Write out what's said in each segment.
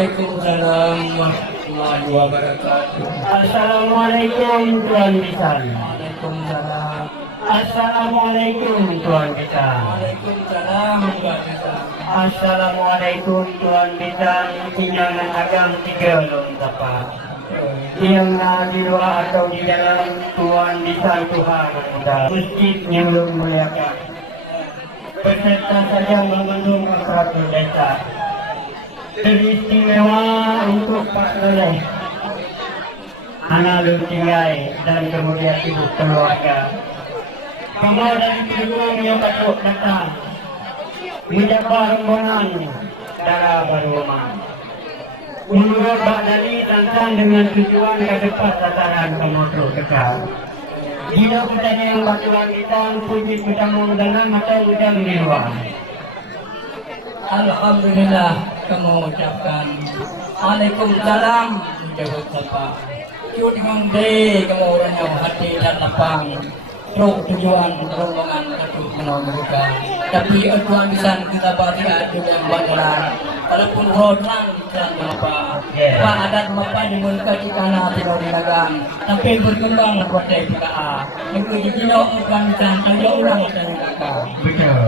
Waalaikumsalam warahmatullahi wabarakatuh. Assalamualaikum Tuan Bisan. Waalaikumsalam. Assalamualaikum Tuan Bisan. Waalaikumsalam Tuan Bisan. Assalamualaikum Tuan Bisan. Pinjangan agam 3 lon dapat. Yang di luar atau di dalam Tuan Bisan Tuhan kita. Masjid yang muliakan. Peserta saja mengandung aparatur desa. Teristimewa untuk Pak Leleh, anak Lutingai dan kemudian ibu keluarga. Kamu dari pendukung yang patut datang menjaga rombongan darah Baruma. Menurut Pak Dali tantang dengan tujuan ke depan sasaran Komodo Tegal. Jika kita yang batuan kita puji kita dalam atau udang di luar. Alhamdulillah kamu ucapkan Waalaikumsalam menjawab sapa Cuding deh kamu orangnya hati dan lapang Rok tujuan rombongan aduh menunggukan tapi tuan bisa kita pasti ada yang bakalan walaupun rodan dan apa Pak adat apa di muka cikana tidak dilagang tapi berkembang protes PKA itu jino orang bisa ada orang yang dilagang betul.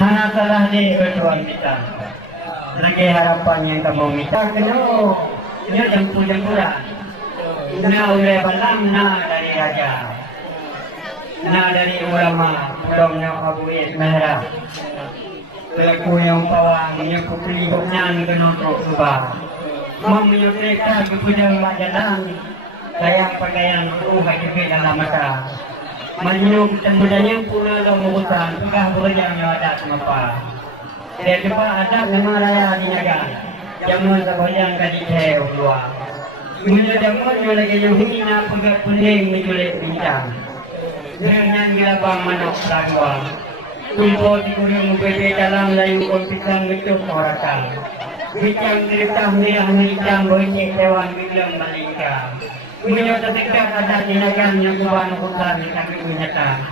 Sana salah di Tuan kita. Lagi harapan yang kamu minta kena jemput-jemputan. Na oleh balam na dari raja. Na dari ulama pulang Abu Ismail. Pelaku yang pawang yang kupli huknan kena truk subah. Menyukai kepujang bajalan. Sayang pakaian hati dalam mata. Menyuruh tembudanya pula mengutan sudah berjam yang ada semapa. Dia cepat ada memang raya di naga. Jamun sebajang kaji saya dua. Menyuruh jamun yang lagi yang hina pegat puning menculik bincang. Dengan gelabang manok raguang. Kulpo di kurung bebe dalam layu kompisan betul orakan. Bincang cerita merah bincang bonceng hewan bilang malingkang. Punya terdekat ada tinagan yang kuban hutan kami menyata.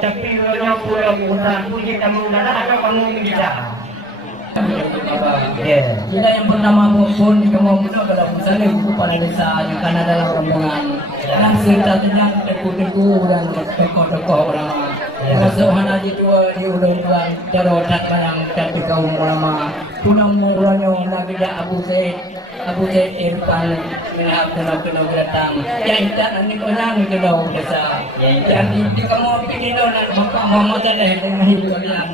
Tapi punya pulau hutan puji kamu darah atau kamu bisa. Kita yang pertama pun kamu muda kalau misalnya buku pada desa yang karena dalam rombongan yang cerita tentang teku-teku dan tokoh-tokoh orang. Kasuhan aja tua di udang-udang jarotat barang tapi kaum ulama. Punang mulanya lagi dah Abu Zaid Irfan kena datang. Yang tak nanti orang kena desa. Yang di kamu pikir orang mama tadi dengan hidup kalian.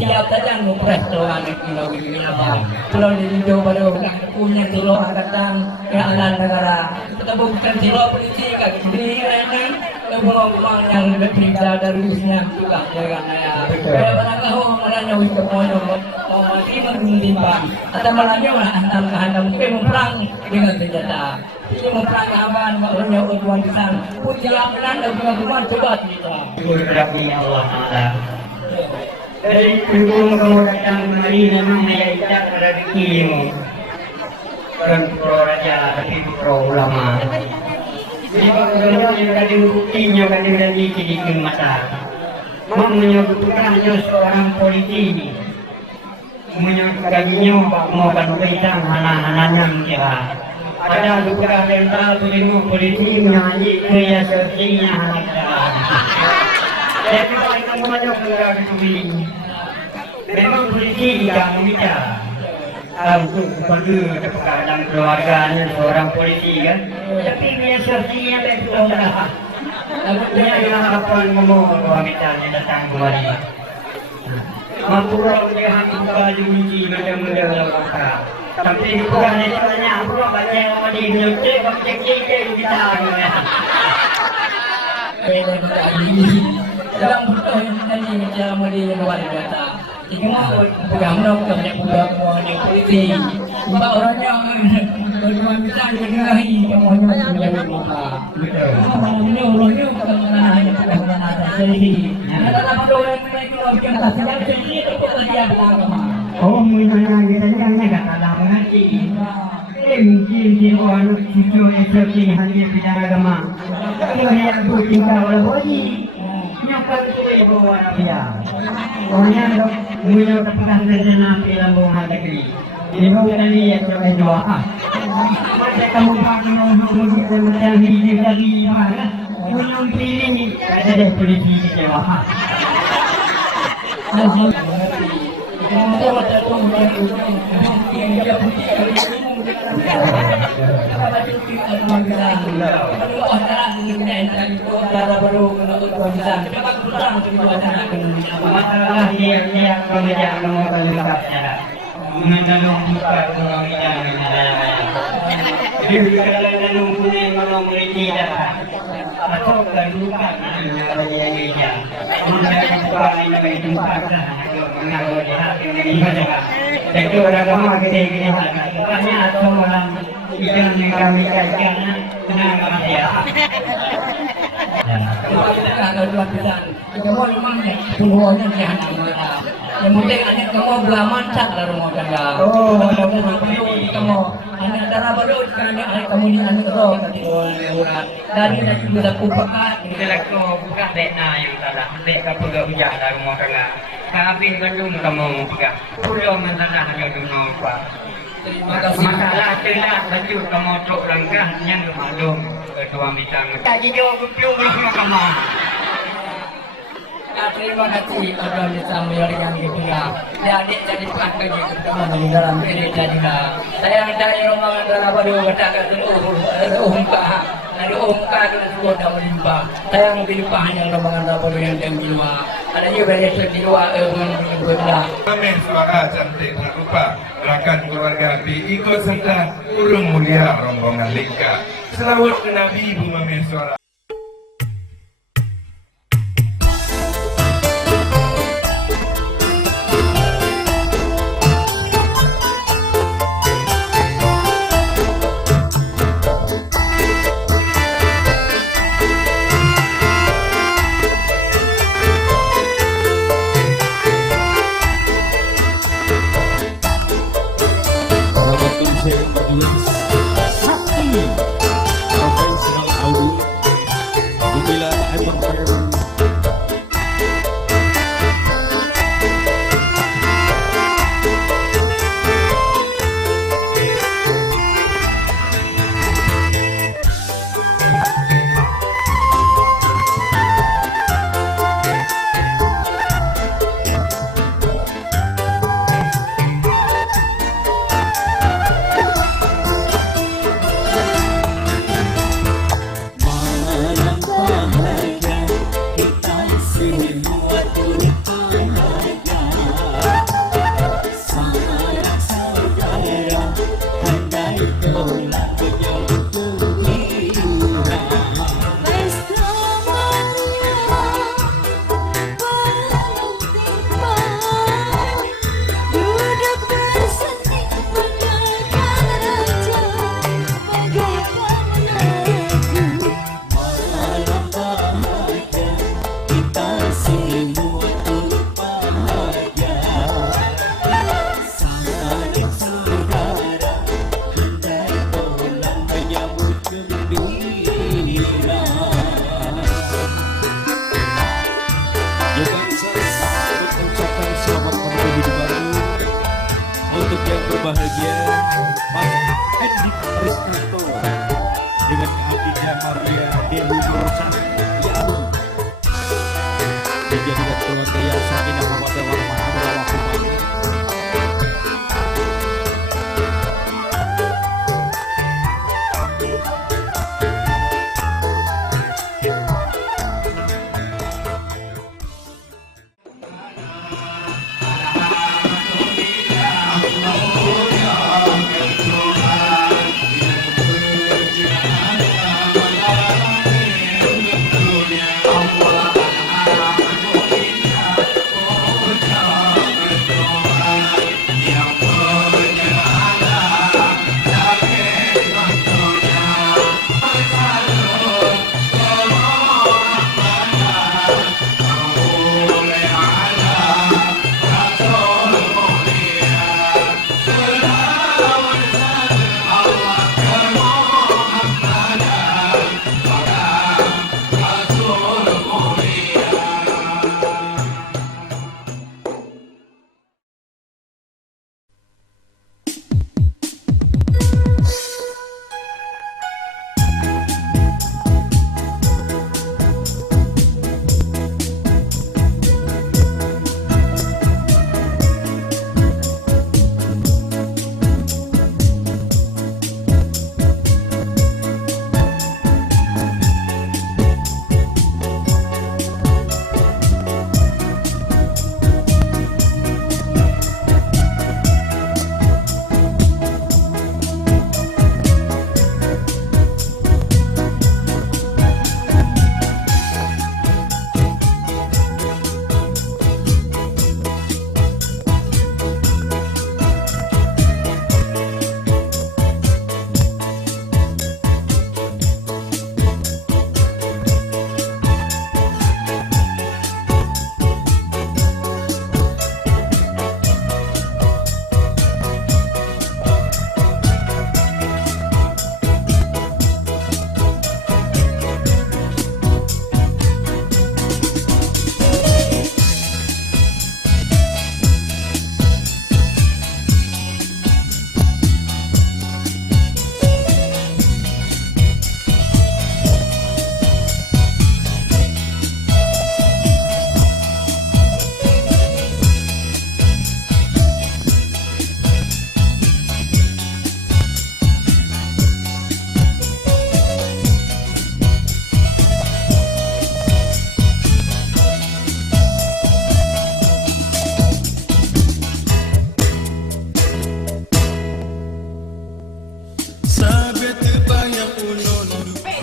Tiap saja ngupres doang kena begini apa. Kalau di Indo pada orang punya tilo angkatan ke alam negara. Kita bukan tilo polisi kaki sendiri kan. Ngomong yang bercerita dari isinya juga jangan ya. Kalau orang kau malahnya wis kemono mati menimpa atau malahnya antam kehandam mungkin memperang dengan senjata. Ini memperang aman maklunya tuan besar. Puji apalan dan pengakuan coba kita. Berkati Allah Taala. Dari pendukung kamu datang kemari memang saya ikat pada rezekimu. Bukan pro raja tapi pro ulama. Sebab kalau yang kadang buktinya kadang lagi sedikit mata. Menyebutkannya seorang polisi. Menyebutkannya mau bintang anak-anaknya mengira. Ada luka mental tulimu polisi menyanyi kaya sepertinya anak-anak. Saya juga ingin mengajak kepada Ketubi. Memang polisi yang meminta untuk kepada dalam keluarganya seorang polisi kan. Tapi biasanya tak tahu dah. Dia yang harapan ngomong bahwa misalnya datang kembali. Mampu orang dia hantar baju uji macam-macam orang. Tapi bukan itu banyak. Aku baca apa di YouTube, cek kita. Dalam betul ini macam dia luar biasa. Jika mau pegang dong banyak budak mau di polisi. Sebab orangnya berdua misalnya berdirahi semuanya punya lupa. Betul. Malamnya orangnya bukan hanya bukan ada sendiri. Dalam betul ini kalau bikin tasnya sendiri itu dia agama. Oh, mungkin kita jangan kata dalam nanti. Mungkin dia orang cucu SLC hanya bidang agama. Kalau yang bertingkah oleh wali, nyokap itu ibu orang dia. Orangnya dok, mulia kepegang kerjaan dalam buah negeri. Ini bukan dia yang coba doa. Macam kamu pakai untuk macam hidup dari mana? Belum pilih ada polisi kecewa. Masalah dia kerja menggunakan lengkapnya. Mengenalung buka pengawinan. Dia kalau punya orang mereka dah. Atau kedudukan yang dia. Mengenai buka ini bagi buka dah. Mengaku dia ini saja. Jadi orang agama kita ini banyak atau orang ikan yang kami kaitkan dengan dia. Kalau dua pisan, kamu memang puluhannya jangan mereka. Yang penting anak kamu belaman tak lah rumah tangga. Oh, kamu anak darah baru sekarang anak kamu ni anak roh tadi orang. Dari nanti bisa kupakat. Kita laku bukan dekna yang salah. Dek kamu gak hujan dari rumah tangga. Kami Bandung kamu pegang. Pulau mentana hanya dunia apa. Terima kasih. Masalah tidak baju kamu tok langkah yang maklum kedua bintang. Tadi jawab piu belum kamu. Terima kasih Abang bisa yang ketiga. Adik jadi pakai pertama di dalam ini juga. Saya mencari rombongan dalam baru katakan ada umka dan semua dah melimpah. Saya melimpah hanya rombongan dalam baru yang kedua. Ada juga yang kedua berbeda. Kami suara cantik dan rupa rakan keluarga ikut serta urung mulia rombongan Lingka. Selawat ke Nabi Ibu Mami Suara. Bahagia Mas Edi Krisnanto dengan Aditya Maria Dewi Nursan. menjadikan keluarga yang sakinah mawaddah warahmah wabarakatuh.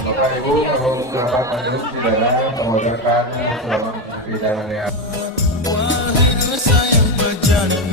Bapak Ibu, kalau Bapak Majelis Pidana mengucapkan selamat pidana. Wahai sayang berjalan